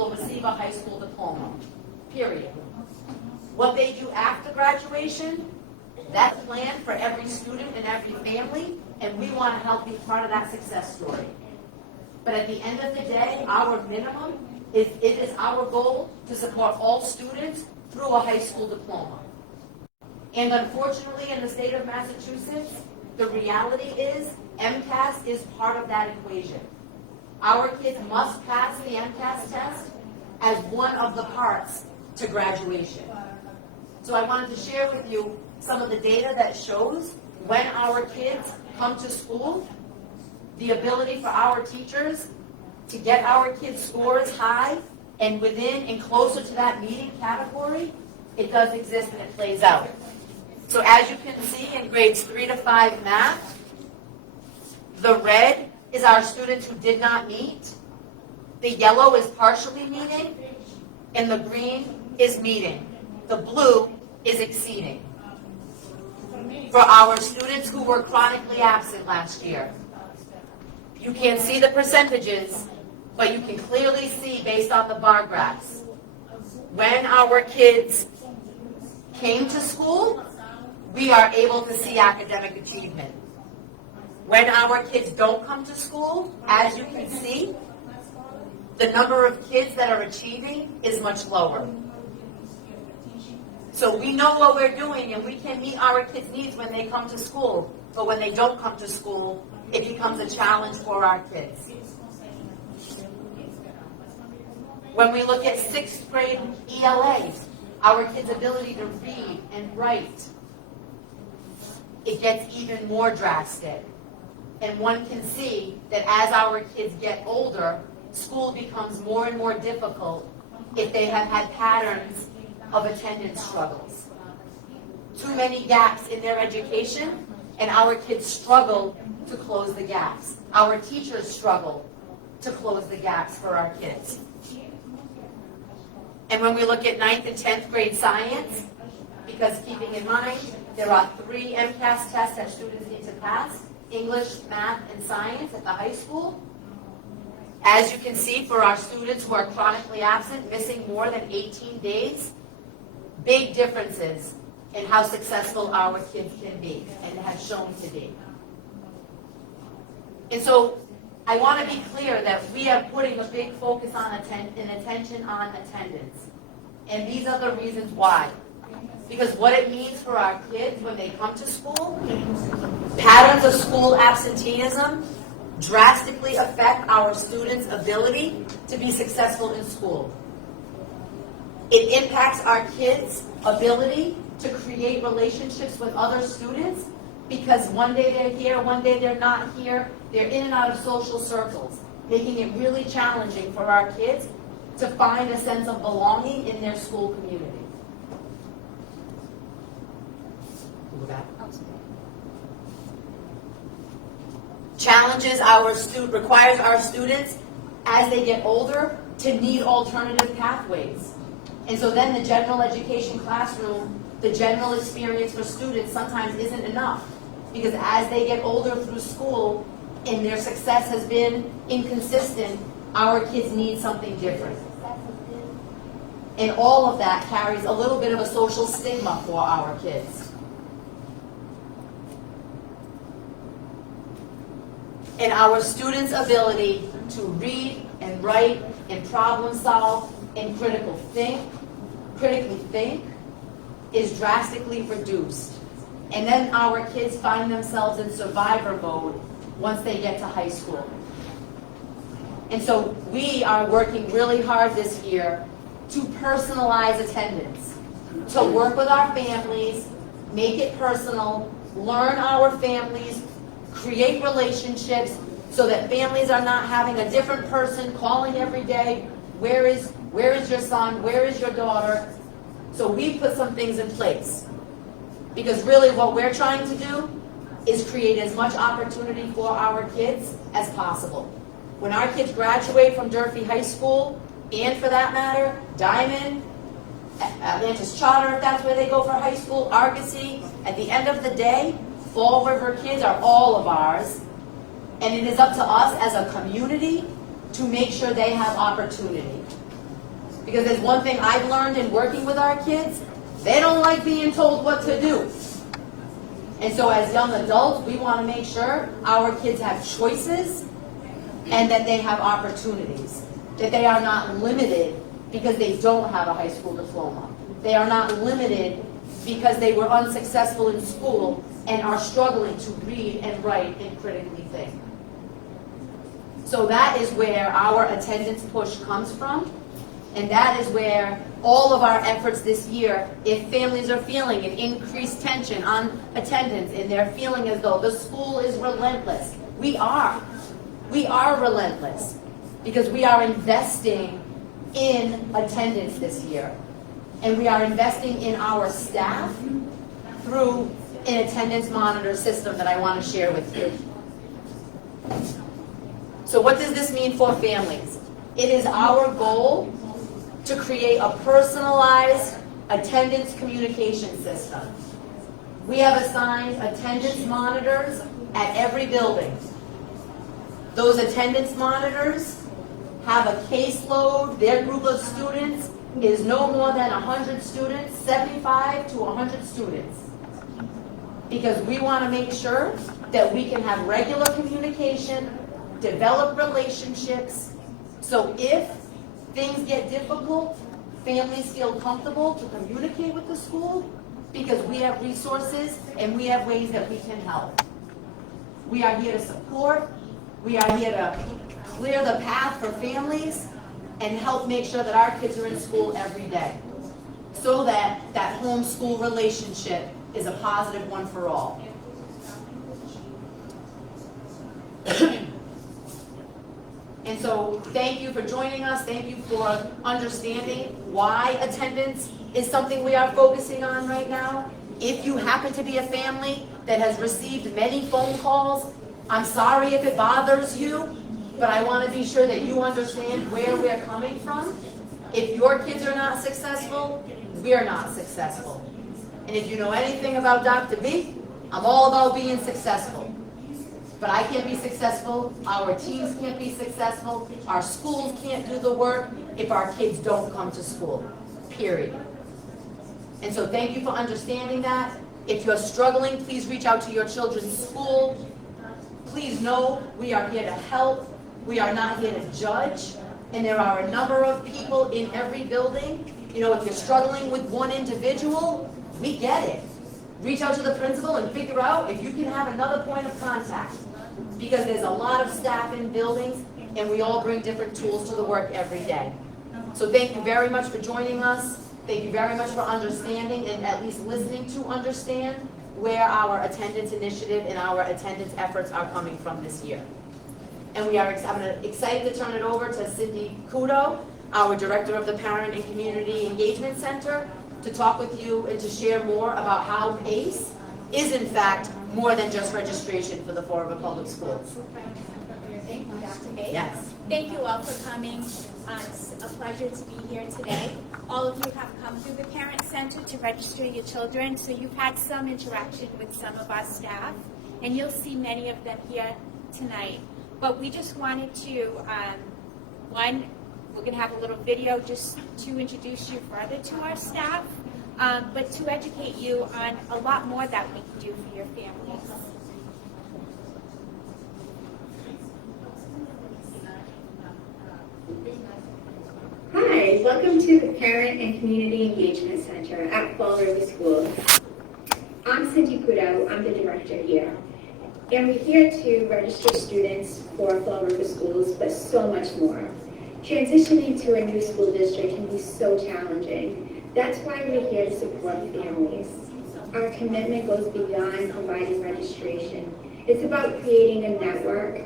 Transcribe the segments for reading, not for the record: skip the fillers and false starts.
will receive a high school diploma, period. What they do after graduation, that's planned for every student and every family, and we want to help be part of that success story. But at the end of the day, our minimum is it is our goal to support all students through a high school diploma. And unfortunately, in the state of Massachusetts, the reality is MCAS is part of that equation. Our kids must pass the MCAS test as one of the parts to graduation. So I wanted to share with you some of the data that shows when our kids come to school, the ability for our teachers to get our kids' scores high and within and closer to that meeting category, it does exist and it plays out. So as you can see in grades 3 to 5 math, the red is our students who did not meet, the yellow is partially meeting, and the green is meeting. The blue is exceeding. For our students who were chronically absent last year, you can't see the percentages, but you can clearly see based on the bar graphs. When our kids came to school, we are able to see academic achievement. When our kids don't come to school, as you can see, the number of kids that are achieving is much lower. So we know what we're doing and we can meet our kids' needs when they come to school, but when they don't come to school, it becomes a challenge for our kids. When we look at 6th grade ELA, our kids' ability to read and write, it gets even more drastic. And one can see that as our kids get older, school becomes more and more difficult if they have had patterns of attendance struggles. Too many gaps in their education, and our kids struggle to close the gaps. Our teachers struggle to close the gaps for our kids. And when we look at 9th and 10th grade science, because keeping in mind, there are 3 MCAS tests that students need to pass, English, math, and science at the high school. As you can see, for our students who are chronically absent, missing more than 18 days, big differences in how successful our kids can be and have shown to be. And so I want to be clear that we are putting a big focus on attention on attendance. And these are the reasons why. Because what it means for our kids when they come to school, patterns of school absenteeism drastically affect our students' ability to be successful in school. It impacts our kids' ability to create relationships with other students because one day they're here, one day they're not here. They're in and out of social circles, making it really challenging for our kids to find a sense of belonging in their school community. Requires our students, as they get older, to need alternative pathways. And so then the general education classroom, the general experience for students sometimes isn't enough. Because as they get older through school and their success has been inconsistent, our kids need something different. And all of that carries a little bit of a social stigma for our kids. And our students' ability to read and write and problem solve and critically think is drastically reduced. And then our kids find themselves in survivor mode once they get to high school. And so we are working really hard this year to personalize attendance, to work with our families, make it personal, learn our families, create relationships so that families are not having a different person calling every day, where is your son, where is your daughter? So we put some things in place. Because really what we're trying to do is create as much opportunity for our kids as possible. When our kids graduate from Durfee High School, and for that matter, Diamond, Atlantis Charter, if that's where they go for high school, Argosy, at the end of the day, Fall River kids are all of ours, and it is up to us as a community to make sure they have opportunity. Because there's one thing I've learned in working with our kids, they don't like being told what to do. And so as young adults, we want to make sure our kids have choices and that they have opportunities. That they are not limited because they don't have a high school diploma. They are not limited because they were unsuccessful in school and are struggling to read and write and critically think. So that is where our attendance push comes from. And that is where all of our efforts this year, if families are feeling an increased tension on attendance and they're feeling as though the school is relentless, we are. We are relentless because we are investing in attendance this year. And we are investing in our staff through an attendance monitor system that I want to share with you. So what does this mean for families? It is our goal to create a personalized attendance communication system. We have assigned attendance monitors at every building. Those attendance monitors have a caseload. Their group of students is no more than 100 students, 75 to 100 students. Because we want to make sure that we can have regular communication, develop relationships, so if things get difficult, families feel comfortable to communicate with the school because we have resources and we have ways that we can help. We are here to support. We are here to clear the path for families and help make sure that our kids are in school every day so that that home-school relationship is a positive one for all. And so thank you for joining us. Thank you for understanding why attendance is something we are focusing on right now. If you happen to be a family that has received many phone calls, I'm sorry if it bothers you, but I want to be sure that you understand where we're coming from. If your kids are not successful, we're not successful. And if you know anything about Dr. B, I'm all about being successful. But I can't be successful, our teams can't be successful, our schools can't do the work if our kids don't come to school, period. And so thank you for understanding that. If you're struggling, please reach out to your children's school. Please know we are here to help. We are not here to judge. And there are a number of people in every building. You know, if you're struggling with one individual, we get it. Reach out to the principal and figure out if you can have another point of contact. Because there's a lot of staff in buildings and we all bring different tools to the work every day. So thank you very much for joining us. Thank you very much for understanding and at least listening to understand where our attendance initiative and our attendance efforts are coming from this year. And I'm excited to turn it over to Cindy Kudo, our Director of the Parent and Community Engagement Center, to talk with you and to share more about how PACE is in fact more than just registration for the Fall River Public Schools. Thank you, Dr. Bay. Yes. Thank you all for coming. It's a pleasure to be here today. All of you have come through the Parent Center to register your children, so you've had some interaction with some of our staff, and you'll see many of them here tonight. But we just wanted to, one, we're going to have a little video just to introduce you further to our staff, but to educate you on a lot more that we can do for your families. Hi, welcome to the Parent and Community Engagement Center at Fall River Schools. I'm Cindy Kudo, I'm the director here. And we're here to register students for Fall River Schools, but so much more. Transitioning to a new school district can be so challenging. That's why we're here to support families. Our commitment goes beyond providing registration. It's about creating a network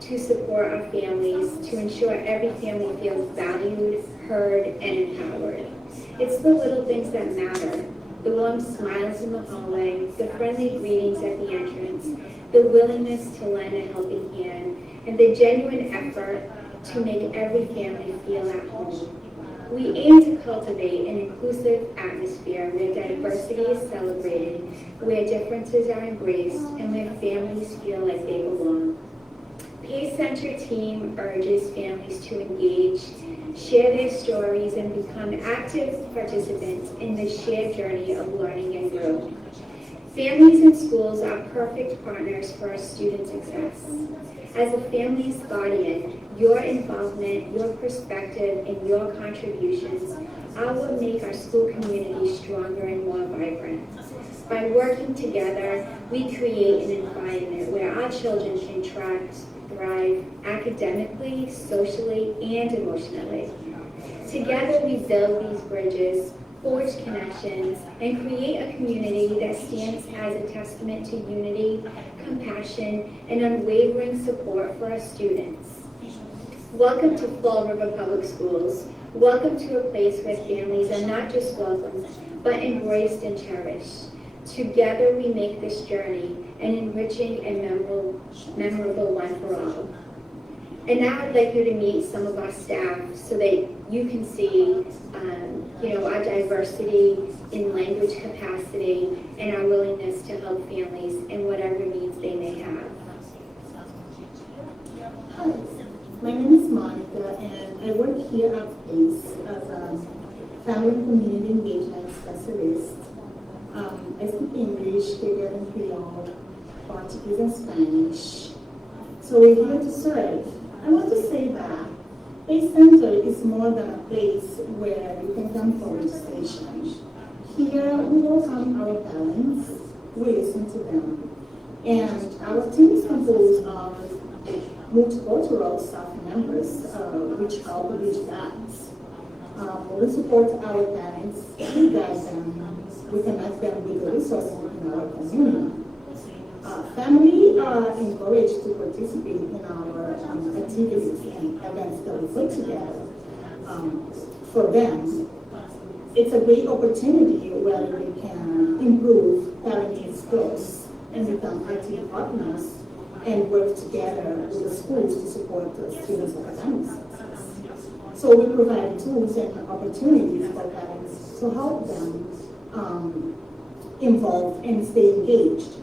to support our families, to ensure every family feels valued, heard, and empowered. It's the little things that matter. The warm smiles in the hallway, the friendly greetings at the entrance, the willingness to lend a helping hand, and the genuine effort to make every family feel at home. We aim to cultivate an inclusive atmosphere where diversity is celebrated, where differences are embraced, and where families feel like they belong. PACE Center team urges families to engage share their stories, and become active participants in the shared journey of learning and growth. Families and schools are perfect partners for our student success. As a family's guardian, your involvement, your perspective, and your contributions are what make our school community stronger and more vibrant. By working together, we create an environment where our children can thrive academically, socially, and emotionally. Together, we build these bridges, forge connections, and create a community that stands as a testament to unity, compassion, and unwavering support for our students. Welcome to Fall River Public Schools. Welcome to a place where families are not just welcomed, but embraced and cherished. Together we make this journey an enriching and memorable one for all. And now I'd like you to meet some of our staff so that you can see our diversity in language capacity and our willingness to help families in whatever needs they may have. Hi, my name is Monica and I work here at PACE as a Family and Community Engagement Specialist. I speak English, Hungarian Creole, Portuguese and Spanish. So we're here to serve. I want to say that PACE Center is more than a place where you can come for registration. Here we welcome our parents, we listen to them. And our team is composed of multicultural staff members, which help bridge gaps. We support our parents, we guide them, we connect them with the resources in our community. Family are encouraged to participate in our activities and events that we put together. For them, it's a great opportunity where they can improve parenting skills and become active partners and work together with the schools to support the students' academic success. So we provide tools and opportunities for parents to help them involve and stay engaged.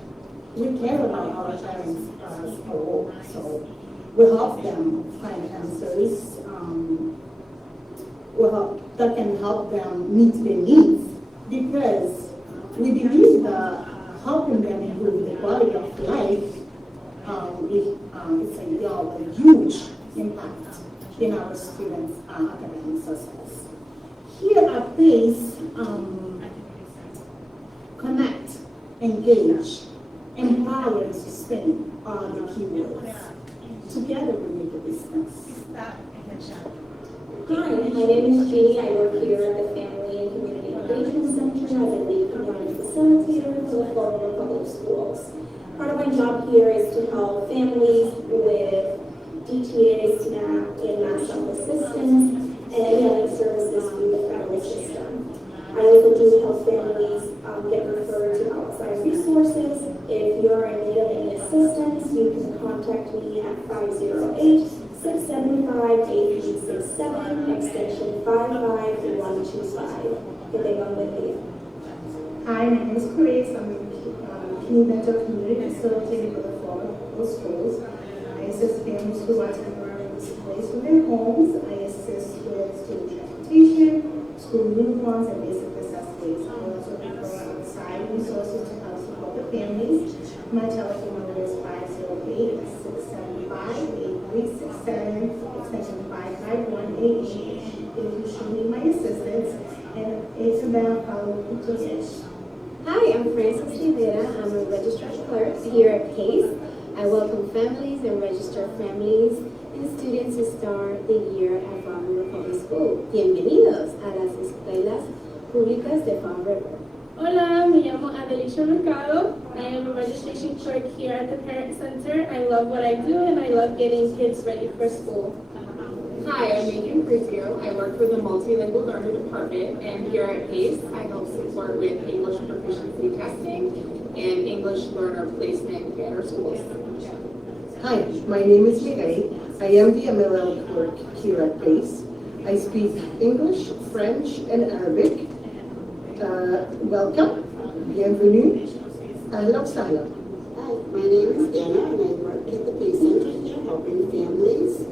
We care about our parents as a whole, so we help them find answers that can help them meet their needs, because we believe that helping them improve the quality of life it's a huge impact in our students' academic success. Here at PACE, connect, engage, empower and sustain are the key words. Together we make a difference. Hi, my name is Jeannie. I work here at the Family and Community Engagement Center as a lead compliance facilitator for the Fall River Public Schools. Part of my job here is to help families with DTA, SNAP, and mass self-assistance, and any other services through the federal system. I also do help families get referred to outside resources. If you're in need of any assistance, you can contact me at 508-675-8367, extension 55125. Good day, I'm with you. Hi, my name is Grace. I'm a mental community facilitator for the Fall River Schools. I assist families who are temporarily displaced from their homes. I assist with student transportation, school uniforms, and basic necessities. I also provide outside resources to help support the families. My telephone number is 508-675-8367, extension 55188. If you should need my assistance, and Isabel Paulo. Hi, I'm Frances Rivera. I'm a registrar clerk here at PACE. I welcome families and register families and students who start the year at Fall River Public School. Bienvenidos a las escuelas públicas de Fall River. Hola, me llamo Adelisha Mercado. I am a registration clerk here at the Parent Center. I love what I do and I love getting kids ready for school. Hi, I'm Megan Frizio. I work for the Multilingual Learner Department, and here at PACE, I help support with English proficiency testing and English learner placement at our schools. Hi, my name is Mireille. I am the MLL clerk here at PACE. I speak English, French, and Arabic. Welcome, bienvenue, ahlan sahlan. Hi, my name is Anna, and I work at the PACE Center here helping families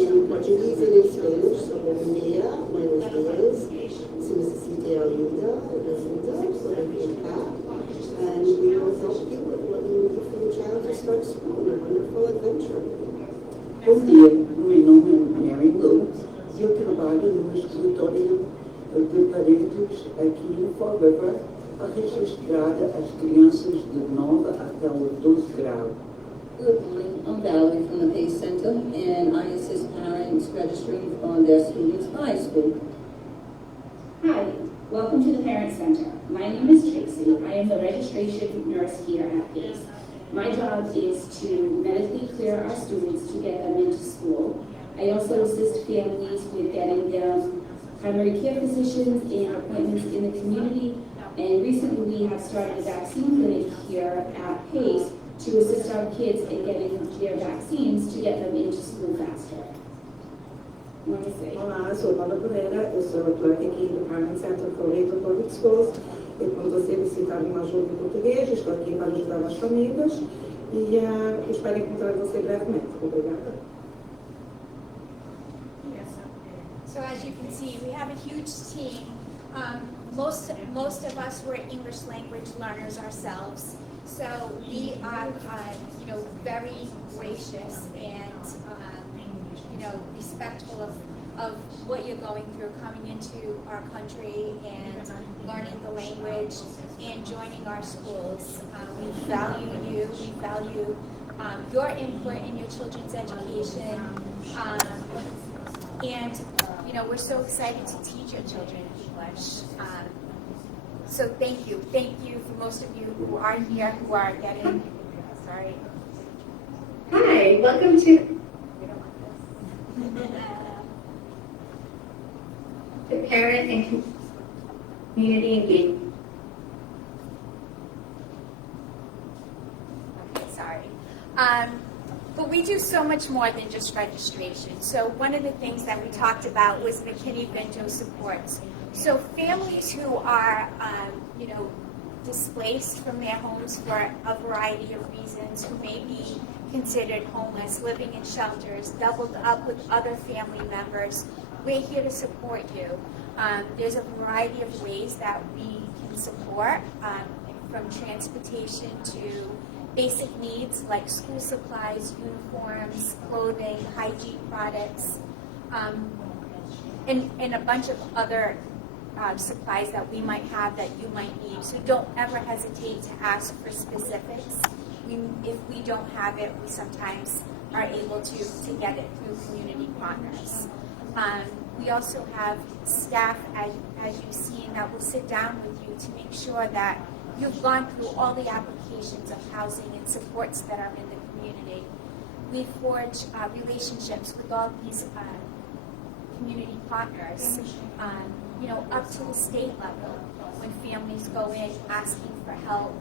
en portugués y en Spanish. So, buen día, buenos días. Si necesita ayuda, receta, pueden acá. And we will help you with what you need for the child to start school, a wonderful adventure. Bom dia, meu nome é Mary Lou e eu trabalho no escritório de parentes aqui em Fall River a registrar as crianças de 9 até o 12 grau. Good morning, I'm Valerie from the PACE Center, and I assist parents registering on their students' high school. Hi, welcome to the Parent Center. My name is Tracy. I am the registration nurse here at PACE. My job is to medically clear our students to get them into school. I also assist families with getting them primary care physicians and appointments in the community. And recently we have started a vaccine clinic here at PACE to assist our kids in getting their vaccines to get them into school faster. Olá, sou Paula Pereira, eu sou a clerk aqui do Parent Center for Letourneau Public Schools. E quando você necessitar de uma ajuda em português, estou aqui para ajudar as famílias e espero encontrar você brevemente. Obrigada. So as you can see, we have a huge team. Most of us were English language learners ourselves. So we are, very gracious and, respectful of what you're going through, coming into our country and learning the language and joining our schools. We value you. We value your input in your children's education. And we're so excited to teach your children English. So thank you. Thank you for most of you who are here, who are getting, sorry. Hi, welcome to the Parent and Community Engagement. Okay, sorry. But we do so much more than just registration. So one of the things that we talked about was McKinney-Vento supports. So families who are, displaced from their homes for a variety of reasons, who may be considered homeless, living in shelters, doubled up with other family members, we're here to support you. There's a variety of ways that we can support, from transportation to basic needs like school supplies, uniforms, clothing, hygiene products, and a bunch of other supplies that we might have that you might need. So don't ever hesitate to ask for specifics. If we don't have it, we sometimes are able to get it through community partners. We also have staff, as you've seen, that will sit down with you to make sure that you've gone through all the applications of housing and supports that are in the community. We forge relationships with all these community partners, up to the state level, when families go in asking for help,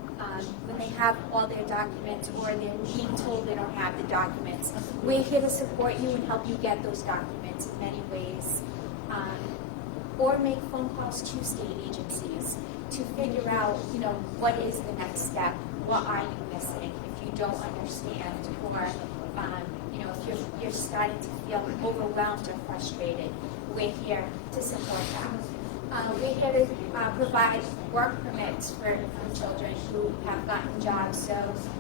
when they have all their documents or they're being told they don't have the documents. We're here to support you and help you get those documents in many ways. Or make phone calls to state agencies to figure out, what is the next step? What are you missing if you don't understand? Or, if you're starting to feel overwhelmed or frustrated, we're here to support that. We're here to provide work permits for children who have gotten jobs. So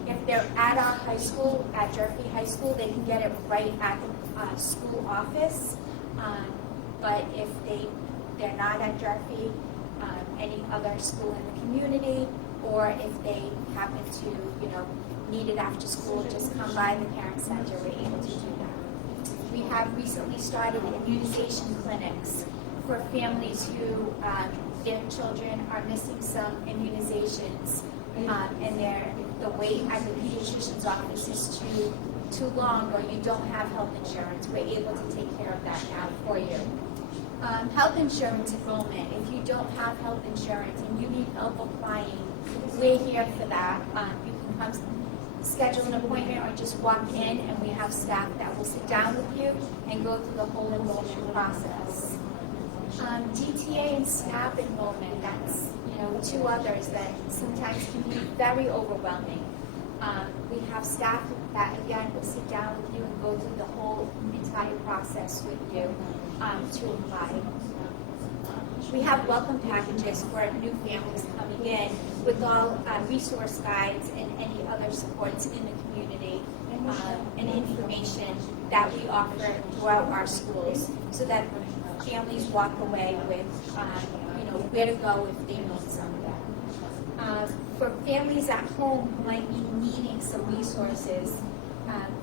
if they're at our high school, at Durfee High School, they can get it right at the school office. But if they're not at Durfee, any other school in the community, or if they happen to, need it after school, just come by the Parent Center, we're able to do that. We have recently started immunization clinics for families who, their children are missing some immunizations, and the wait at the pediatrician's office is too long, or you don't have health insurance. We're able to take care of that now for you. Health insurance enrollment. If you don't have health insurance and you need help applying, we're here for that. You can come schedule an appointment or just walk in, and we have staff that will sit down with you and go through the whole enrollment process. DTA and SNAP enrollment, that's two others that sometimes can be very overwhelming. We have staff that, again, will sit down with you and go through the whole entire process with you to apply. We have welcome packages for new families coming in with all resource guides and any other supports in the community and information that we offer throughout our schools so that families walk away with where to go if they need something. For families at home who might be needing some resources,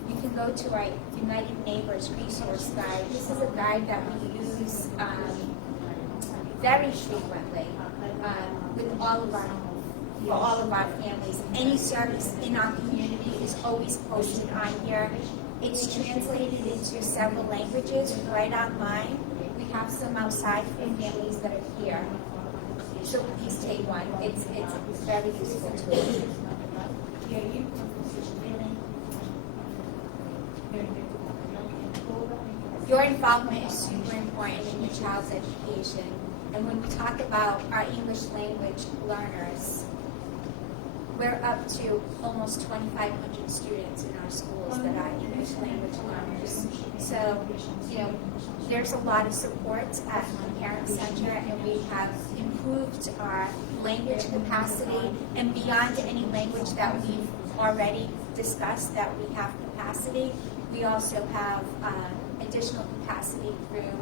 you can go to our United Neighbors resource guide. This is a guide that we use very frequently for all of our families. Any service in our community is always posted on here. It's translated into several languages right online. We have some outside for families that are here. So please take one. It's a very useful tool. Your involvement is super important in your child's education. And when we talk about our English language learners, we're up to almost 2,500 students in our schools that are English language learners. So, there's a lot of support at the Parent Center, and we have improved our language capacity, and beyond any language that we've already discussed that we have capacity, we also have additional capacity through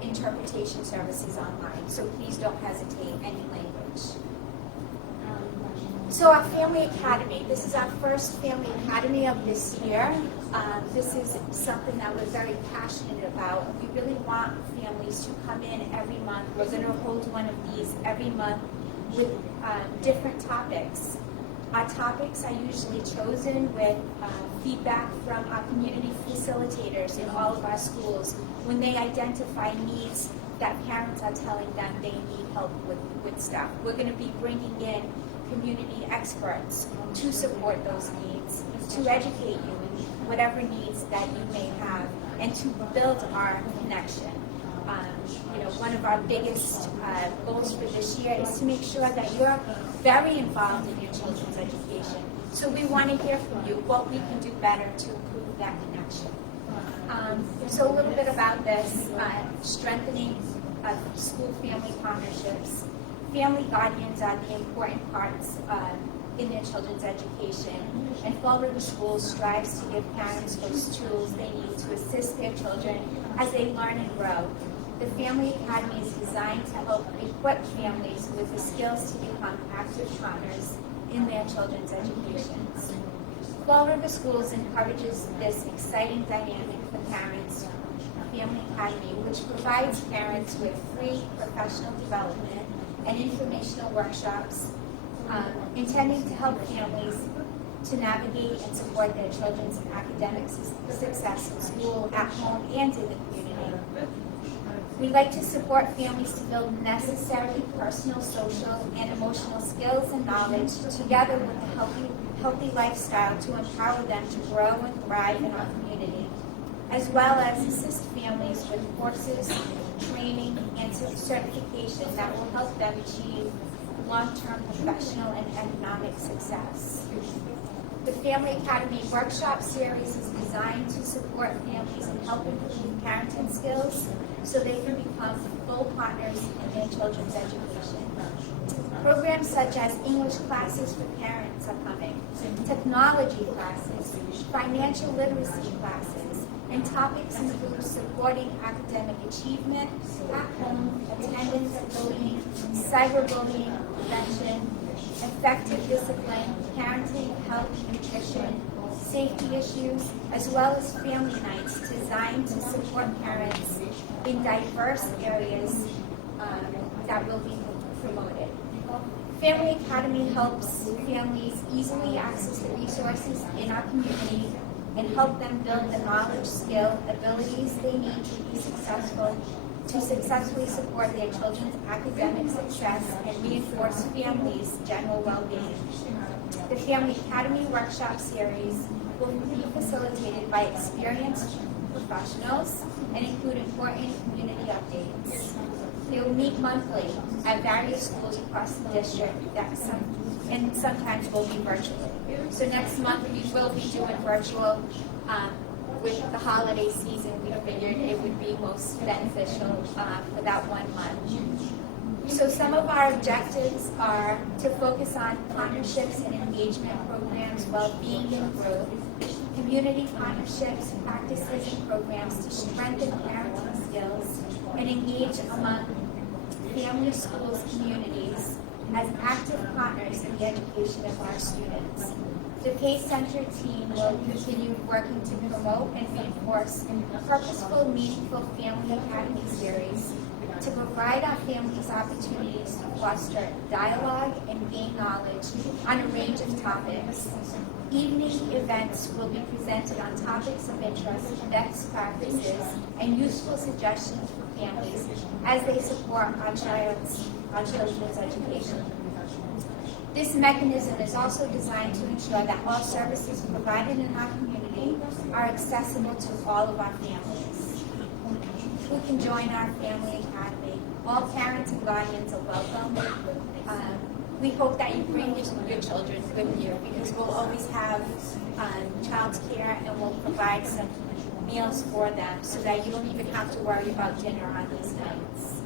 interpretation services online. So please don't hesitate any language. So our Family Academy, this is our first Family Academy of this year. This is something that we're very passionate about. We really want families to come in every month. We're going to hold one of these every month with different topics. Our topics are usually chosen with feedback from our community facilitators in all of our schools when they identify needs that parents are telling them they need help with stuff. We're going to be bringing in community experts to support those needs, to educate you in whatever needs that you may have, and to build our connection. One of our biggest goals for this year is to make sure that you're very involved in your children's education. So we want to hear from you what we can do better to improve that connection. So a little bit about this, strengthening school-family partnerships. Family guardians are the important parts in their children's education, and Fall River Schools strives to give parents those tools they need to assist their children as they learn and grow. The Family Academy is designed to help equip families with the skills to become active partners in their children's educations. Fall River Schools encourages this exciting dynamic for parents, Family Academy, which provides parents with free professional development and informational workshops intending to help families to navigate and support their children's academic success in school, at home, and in the community. We like to support families to build necessary personal, social, and emotional skills and knowledge together with a healthy lifestyle to empower them to grow and thrive in our community, as well as assist families with courses, training, and certification that will help them achieve long-term professional and economic success. The Family Academy Workshop Series is designed to support families and help improve parenting skills so they can become full partners in their children's education. Programs such as English classes for parents are coming, technology classes, financial literacy classes, and topics include supporting academic achievement, at home, attendance and bullying, cyberbullying, prevention, effective discipline, parenting, health, nutrition, safety issues, as well as family nights designed to support parents in diverse areas that will be promoted. Family Academy helps families easily access the resources in our community and help them build the knowledge, skill, abilities they need to be successful, to successfully support their children's academic success and reinforce families' general well-being. The Family Academy Workshop Series will be facilitated by experienced professionals and include important community updates. They will meet monthly at various schools across the district that some and sometimes will be virtual. So next month we will be doing virtual. With the holiday season, we figured it would be most beneficial for that 1 month. So some of our objectives are to focus on partnerships and engagement programs, well-being and growth, community partnerships, practices and programs to strengthen parenting skills, and engage among family, schools, communities as active partners in the education of our students. The PACE Center team will continue working to promote and reinforce purposeful, meaningful Family Academy series to provide our families opportunities to foster dialogue and gain knowledge on a range of topics. Evening events will be presented on topics of interest, best practices, and useful suggestions for families as they support our children's education. This mechanism is also designed to ensure that all services provided in our community are accessible to all of our families. Who can join our Family Academy? All parents and guardians are welcome. We hope that you bring your children with you because we'll always have child care and we'll provide some meals for them so that you don't even have to worry about dinner on these nights.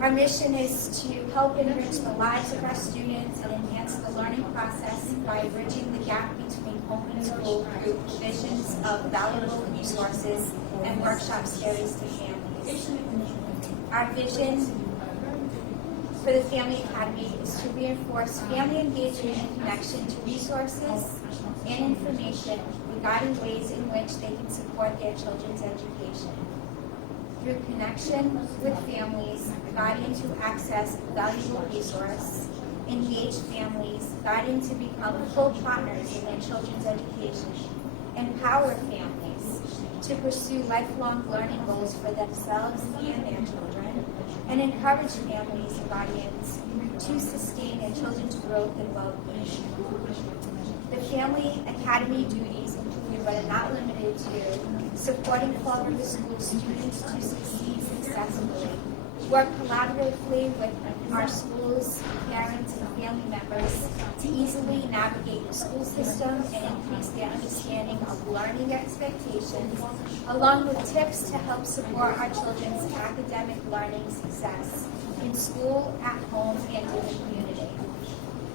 Our mission is to help enrich the lives of our students and enhance the learning process by bridging the gap between home and school through provisions of valuable resources and workshop series to families. Our vision for the Family Academy is to reinforce family engagement and connection to resources and information regarding ways in which they can support their children's education. Through connection with families, guardians who access valuable resource, engage families, guardians to become full partners in their children's education, empower families to pursue lifelong learning goals for themselves and their children, and encourage families and guardians to sustain their children's growth and well-being. The Family Academy duties include, but are not limited to, supporting Fall River School students to succeed successfully, work collaboratively with our schools, parents, and family members to easily navigate the school system and increase their understanding of learning expectations, along with tips to help support our children's academic learning success in school, at home, and in the community.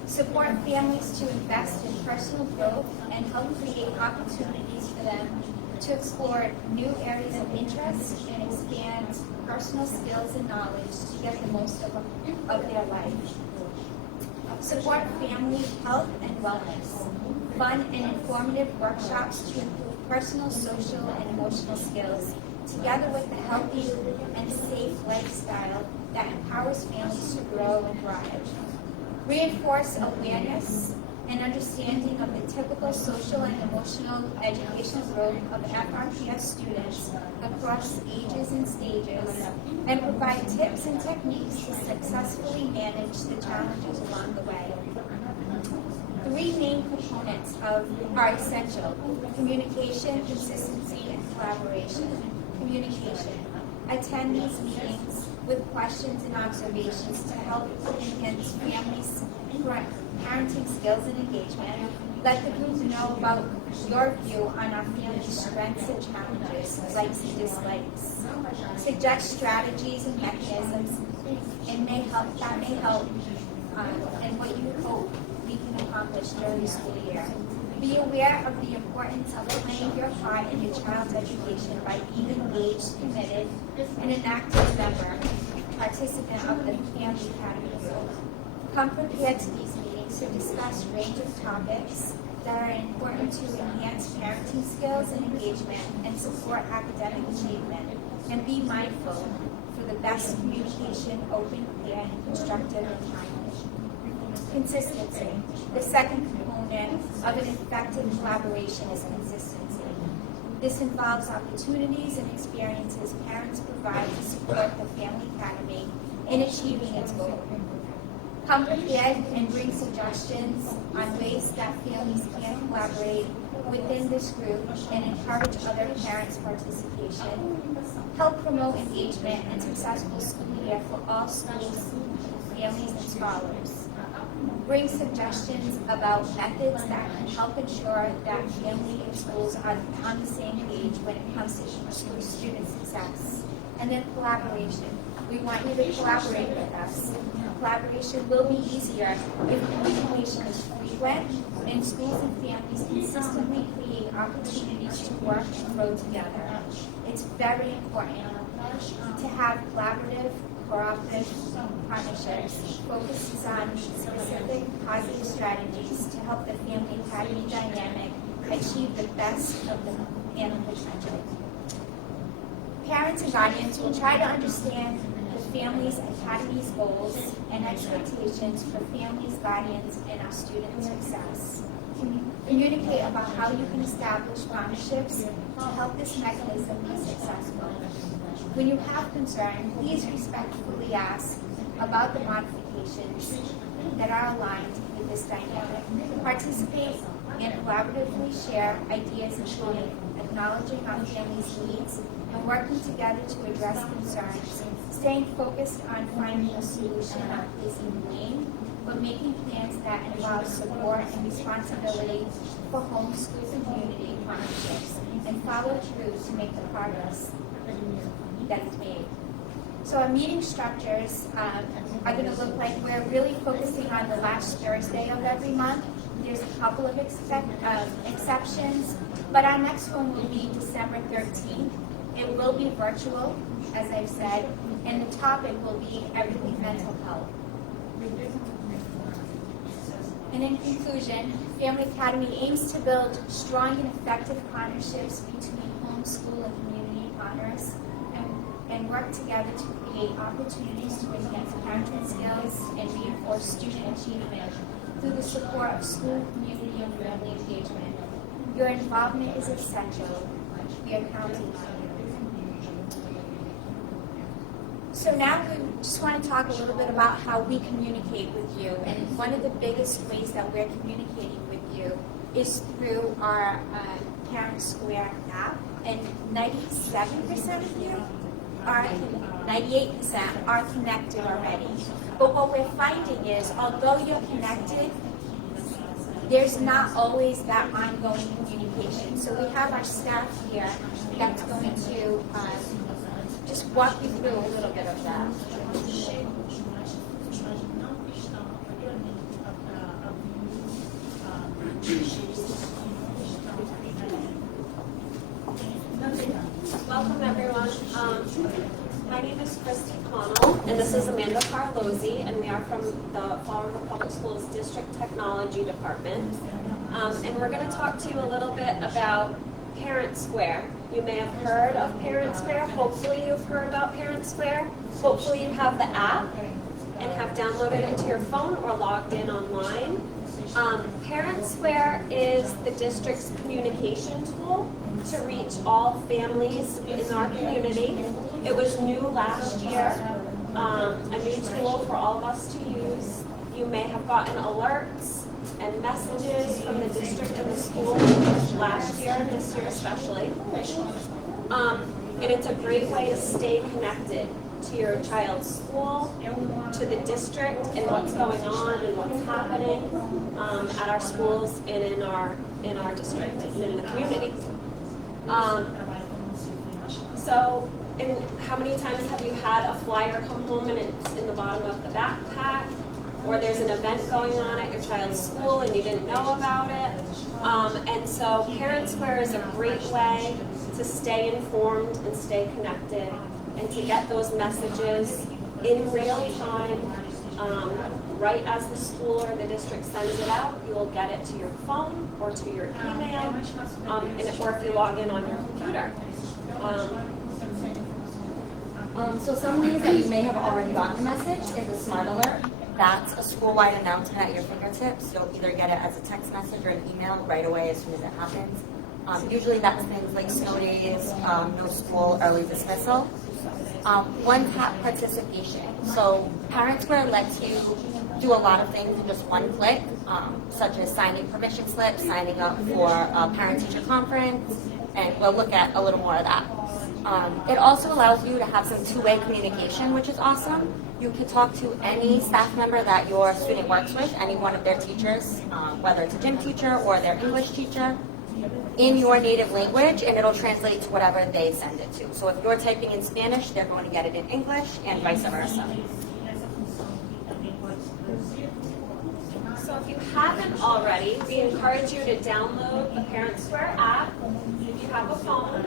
Support families to invest in personal growth and help create opportunities for them to explore new areas of interest and expand personal skills and knowledge to get the most of their life. Support family health and wellness. Fun and informative workshops to improve personal, social, and emotional skills, together with a healthy and safe lifestyle that empowers families to grow and thrive. Reinforce awareness and understanding of the typical social and emotional educational growth of FRPS students across ages and stages, and provide tips and techniques to successfully manage the challenges along the way. 3 main components are essential: communication, consistency, and collaboration. Communication. Attend these meetings with questions and observations to help enhance families' parenting skills and engagement. Let the group know about your view on our family's strengths and challenges, likes and dislikes. Suggest strategies and mechanisms and that may help and what you hope we can accomplish during the school year. Be aware of the importance of playing your part in your child's education by being engaged, committed, and an active member, participant of the Family Academy. Come prepared to these meetings to discuss a range of topics that are important to enhance parenting skills and engagement and support academic achievement. And be mindful for the best communication, open, clear, and constructive environment. Consistency. The second component of an effective collaboration is consistency. This involves opportunities and experiences parents provide to support the Family Academy in achieving its goal. Come prepared and bring suggestions on ways that families can collaborate within this group and encourage other parents' participation. Help promote engagement and successful school year for all schools, families, and scholars. bring suggestions about methods that can help ensure that family and schools are on the same page when it comes to student success. And then collaboration. We want you to collaborate with us. Collaboration will be easier if communication is frequent and schools and families consistently create opportunities to work and grow together. It's very important to have collaborative, cooperative partnerships focuses on specific positive strategies to help the family academy dynamic achieve the best of the family potential. Parents and guardians will try to understand the family's academy's goals and expectations for families, guardians, and our student success. Communicate about how you can establish partnerships to help this mechanism be successful. When you have concern, please respectfully ask about the modifications that are aligned with this dynamic. Participate and collaboratively share ideas including acknowledging our family's needs and working together to address concerns, staying focused on finding a solution, not placing blame, but making plans that involve support and responsibility for homeschool community partnerships and follow through to make the progress that is made. So our meeting structures are going to look like we're really focusing on the last Thursday of every month. There's a couple of exceptions, but our next one will be December 13th. It will be virtual, as I've said, and the topic will be everything mental health. And in conclusion, Family Academy aims to build strong and effective partnerships between homeschool and community partners and work together to create opportunities to enhance parenting skills and reinforce student achievement through the support of school, community, and family engagement. Your involvement is essential. We are counting on you. So now we just want to talk a little bit about how we communicate with you. And one of the biggest ways that we're communicating with you is through our Parent Square app. And 97% of you are, 98% are connected already. But what we're finding is, although you're connected, there's not always that ongoing communication. So we have our staff here that's going to just walk you through a little bit of that. Welcome everyone. My name is Christy Connell, and this is Amanda Carlozzi, and we are from the Fall River Public Schools District Technology Department. And we're going to talk to you a little bit about Parent Square. You may have heard of Parent Square. Hopefully you've heard about Parent Square. Hopefully you have the app and have downloaded it to your phone or logged in online. Parent Square is the district's communication tool to reach all families in our community. It was new last year, a new tool for all of us to use. You may have gotten alerts and messages from the district and the school last year and this year especially. And it's a great way to stay connected to your child's school, to the district, and what's going on and what's happening at our schools and in our district and in the community. And how many times have you had a flyer come home and it's in the bottom of the backpack? Or there's an event going on at your child's school and you didn't know about it. And so Parent Square is a great way to stay informed and stay connected and to get those messages in real time. Right as the school or the district sends it out, you'll get it to your phone or to your email, or if you log in on your computer. So some ways that you may have already gotten the message is a smart alert. That's a school-wide announcement at your fingertips. You'll either get it as a text message or an email right away as soon as it happens. Usually that's things like snow days, no school, early dismissal. One-tap participation. So Parent Square lets you do a lot of things in just one click, such as signing permission slips, signing up for a parent-teacher conference, and we'll look at a little more of that. It also allows you to have some two-way communication, which is awesome. You can talk to any staff member that your student works with, any one of their teachers, whether it's a gym teacher or their English teacher, in your native language, and it'll translate to whatever they send it to. So if you're typing in Spanish, they're going to get it in English, and vice versa. So if you haven't already, we encourage you to download the Parent Square app if you have a phone.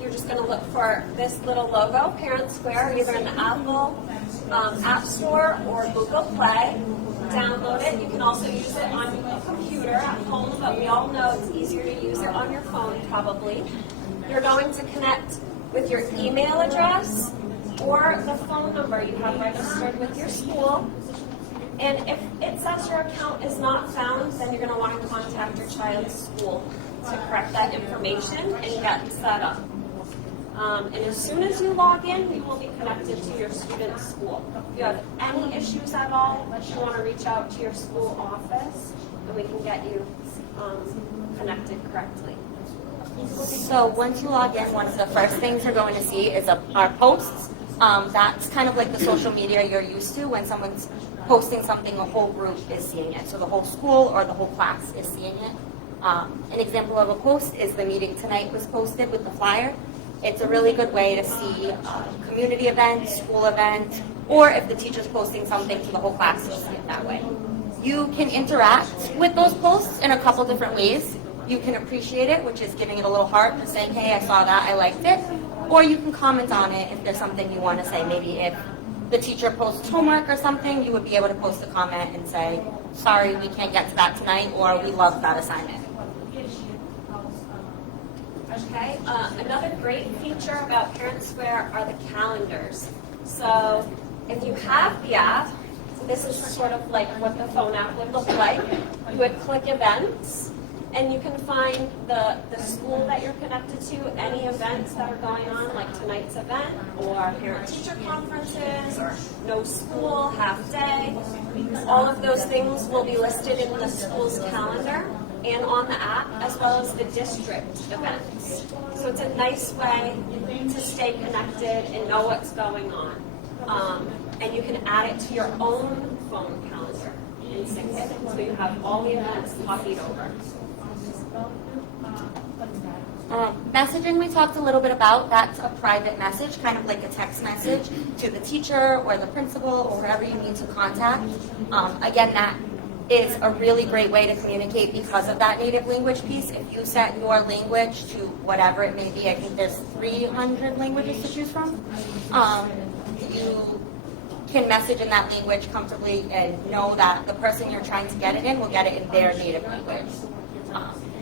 You're just going to look for this little logo, Parent Square, either in the Apple App Store or Google Play. Download it. You can also use it on a computer at home, but we all know it's easier to use it on your phone probably. You're going to connect with your email address or the phone number you have registered with your school. And if it says your account is not found, then you're going to want to contact your child's school to correct that information and get set up. And as soon as you log in, you will be connected to your student's school. If you have any issues at all, you want to reach out to your school office, and we can get you connected correctly. So once you log in, one of the first things you're going to see is our posts. That's kind of like the social media you're used to. When someone's posting something, the whole group is seeing it. So the whole school or the whole class is seeing it. An example of a post is the meeting tonight was posted with the flyer. It's a really good way to see community events, school events, or if the teacher's posting something to the whole class, you'll see it that way. You can interact with those posts in a couple different ways. You can appreciate it, which is giving it a little heart and saying, hey, I saw that, I liked it. Or you can comment on it if there's something you want to say. Maybe if the teacher posts homework or something, you would be able to post a comment and say, sorry, we can't get to that tonight, or we love that assignment. Okay, another great feature about Parent Square are the calendars. So if you have the app, this is sort of like what the phone app would look like. You would click events, and you can find the school that you're connected to, any events that are going on, like tonight's event, or parent-teacher conferences, or no school, half day. All of those things will be listed in the school's calendar and on the app, as well as the district events. So it's a nice way to stay connected and know what's going on. And you can add it to your own phone calendar and sync it. So you have all the events copied over. Messaging we talked a little bit about. That's a private message, kind of like a text message to the teacher or the principal or whoever you need to contact. Again, that is a really great way to communicate because of that native language piece. If you set your language to whatever it may be, I think there's 300 languages to choose from, you can message in that language comfortably and know that the person you're trying to get it in will get it in their native language.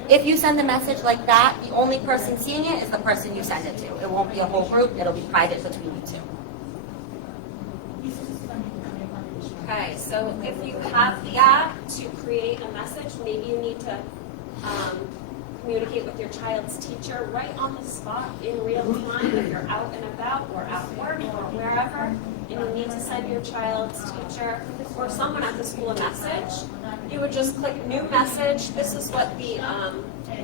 If you send a message like that, the only person seeing it is the person you send it to. It won't be a whole group, it'll be private between you two. Okay, so if you have the app to create a message, maybe you need to communicate with your child's teacher right on the spot in real time if you're out and about or at work or wherever, and you need to send your child's teacher or someone at the school a message. You would just click New Message. This is what the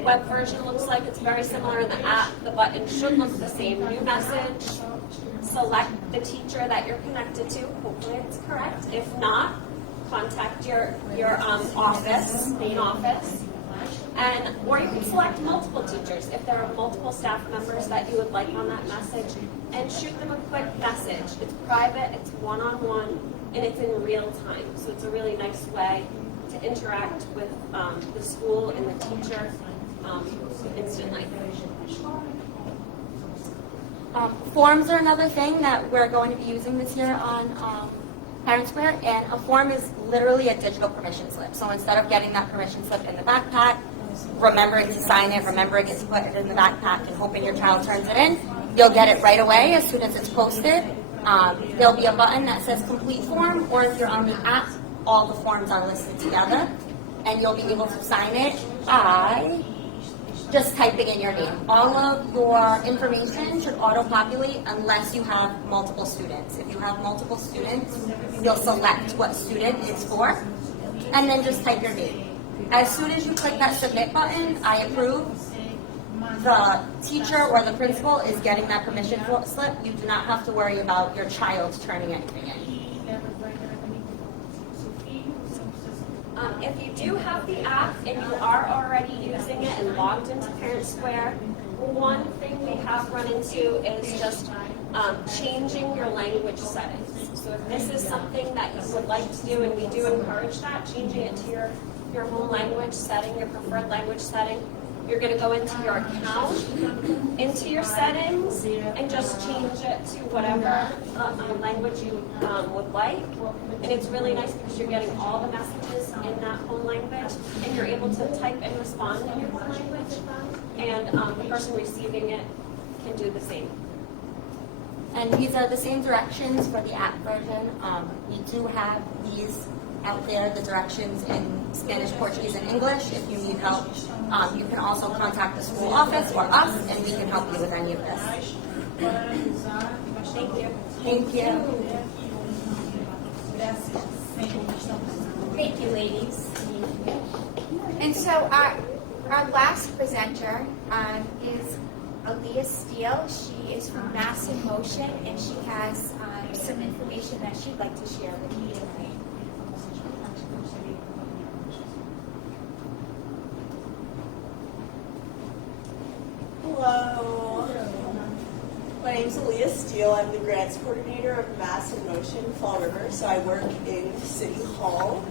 web version looks like. It's very similar in the app. The button should look the same. New Message. Select the teacher that you're connected to. Hopefully it's correct. If not, contact your office, main office. Or you can select multiple teachers if there are multiple staff members that you would like on that message, and shoot them a quick message. It's private, it's one-on-one, and it's in real time. So it's a really nice way to interact with the school and the teacher instantly. Forms are another thing that we're going to be using this year on Parent Square, and a form is literally a digital permission slip. So instead of getting that permission slip in the backpack, remembering to sign it, remembering to put it in the backpack, and hoping your child turns it in, you'll get it right away as soon as it's posted. There'll be a button that says complete form, or if you're on the app, all the forms are listed together, and you'll be able to sign it by just typing in your name. All of your information should auto-populate unless you have multiple students. If you have multiple students, you'll select what student it's for, and then just type your name. As soon as you click that submit button, I approve, the teacher or the principal is getting that permission slip, you do not have to worry about your child turning anything in. If you do have the app and you are already using it and logged into Parent Square, one thing we have run into is just changing your language settings. So if this is something that you would like to do, and we do encourage that, changing it to your home language setting, your preferred language setting, you're going to go into your account, into your settings, and just change it to whatever language you would like. And it's really nice because you're getting all the messages in that home language, and you're able to type and respond in your home language, and the person receiving it can do the same. And these are the same directions for the app version. We do have these out there, the directions in Spanish, Portuguese, and English. If you need help, you can also contact the school office or us, and we can help you with any of this. Thank you. Thank you. Thank you, ladies. And so our last presenter is Aaliyah Steele. She is from Mass in Motion, and she has some information that she'd like to share with you tonight. Hello. My name is Aaliyah Steele. I'm the grants coordinator of Mass in Motion, Fall River. So I work in City Hall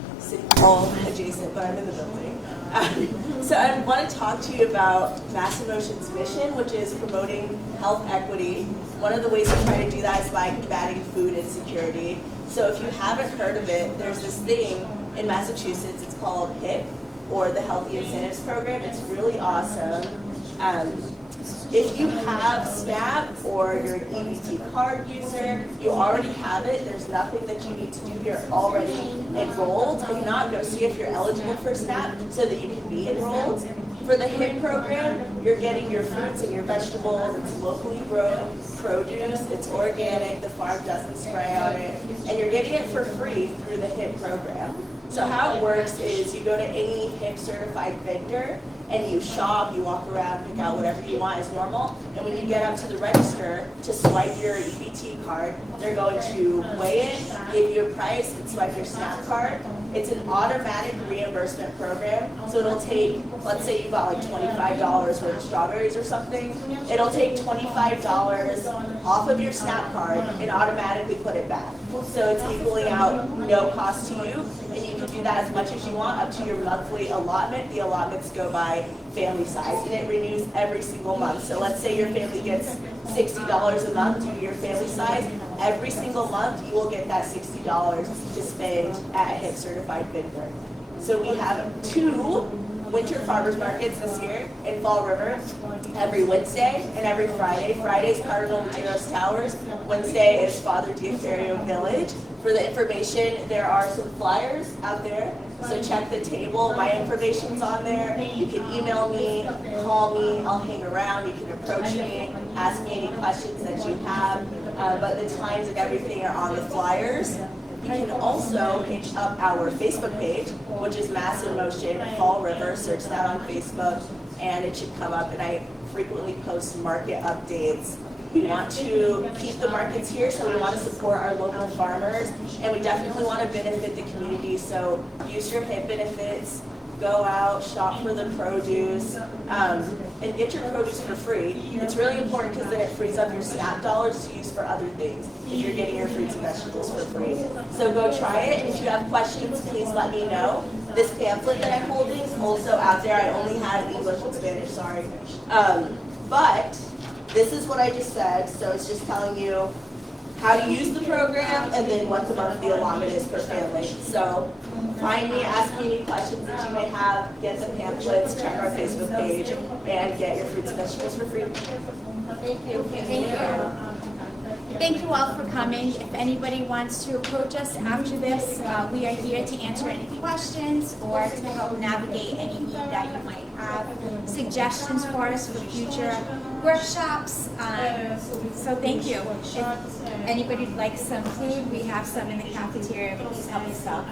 adjacent, but I'm in the building. So I want to talk to you about Mass in Motion's mission, which is promoting health equity. One of the ways we try to do that is by combating food insecurity. So if you haven't heard of it, there's this thing in Massachusetts. It's called HIP, or the Healthy Incentives Program. It's really awesome. If you have SNAP or you're an EBT card user, you already have it. There's nothing that you need to do. You're already enrolled. If not, go see if you're eligible for SNAP so that you can be enrolled. For the HIP program, you're getting your fruits and your vegetables. It's locally grown produce. It's organic. The farm doesn't spray on it. And you're getting it for free through the HIP program. So how it works is you go to any HIP certified vendor and you shop, you walk around, pick out whatever you want as normal. And when you get up to the register to swipe your EBT card, they're going to weigh it, give you a price, and swipe your SNAP card. It's an automatic reimbursement program. So it'll take, let's say you bought like $25 worth of strawberries or something. It'll take $25 off of your SNAP card and automatically put it back. So it's equaling out no cost to you. And you can do that as much as you want up to your monthly allotment. The allotments go by family size, and it renews every single month. So let's say your family gets $60 a month due to your family size. Every single month, you will get that $60 to spend at a HIP certified vendor. So we have 2 winter farmers markets this year in Fall River, every Wednesday and every Friday. Friday's Cardinal Medeiros Towers. Wednesday is Father Diaferio Village. For the information, there are some flyers out there. So check the table. My information's on there. You can email me, call me. I'll hang around. You can approach me, ask me any questions that you have. But the times and everything are on the flyers. You can also hit up our Facebook page, which is Mass in Motion Fall River. Search that on Facebook, and it should come up. And I frequently post market updates. We want to keep the markets here, so we want to support our local farmers, and we definitely want to benefit the community. So use your HIP benefits, go out, shop for the produce, and get your produce for free. It's really important because then it frees up your SNAP dollars to use for other things if you're getting your fruits and vegetables for free. So go try it, and if you have questions, please let me know. This pamphlet that I'm holding is also out there. I only have English and Spanish, sorry. But this is what I just said, so it's just telling you how to use the program and then what the monthly allotment is per family. So find me, ask me any questions that you may have, get the pamphlets, check our Facebook page, and get your fruits and vegetables for free. Thank you. Thank you. Thank you all for coming. If anybody wants to approach us after this, we are here to answer any questions or to help navigate any need that you might have, suggestions for us for future workshops. So thank you. If anybody would like some food, we have some in the cafeteria. Please help yourself.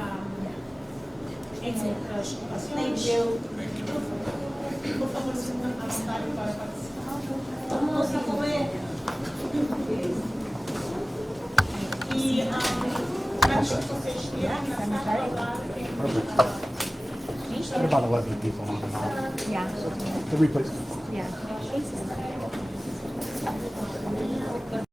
Thank you. About 11 people on the line. Yeah. The replace. Yeah.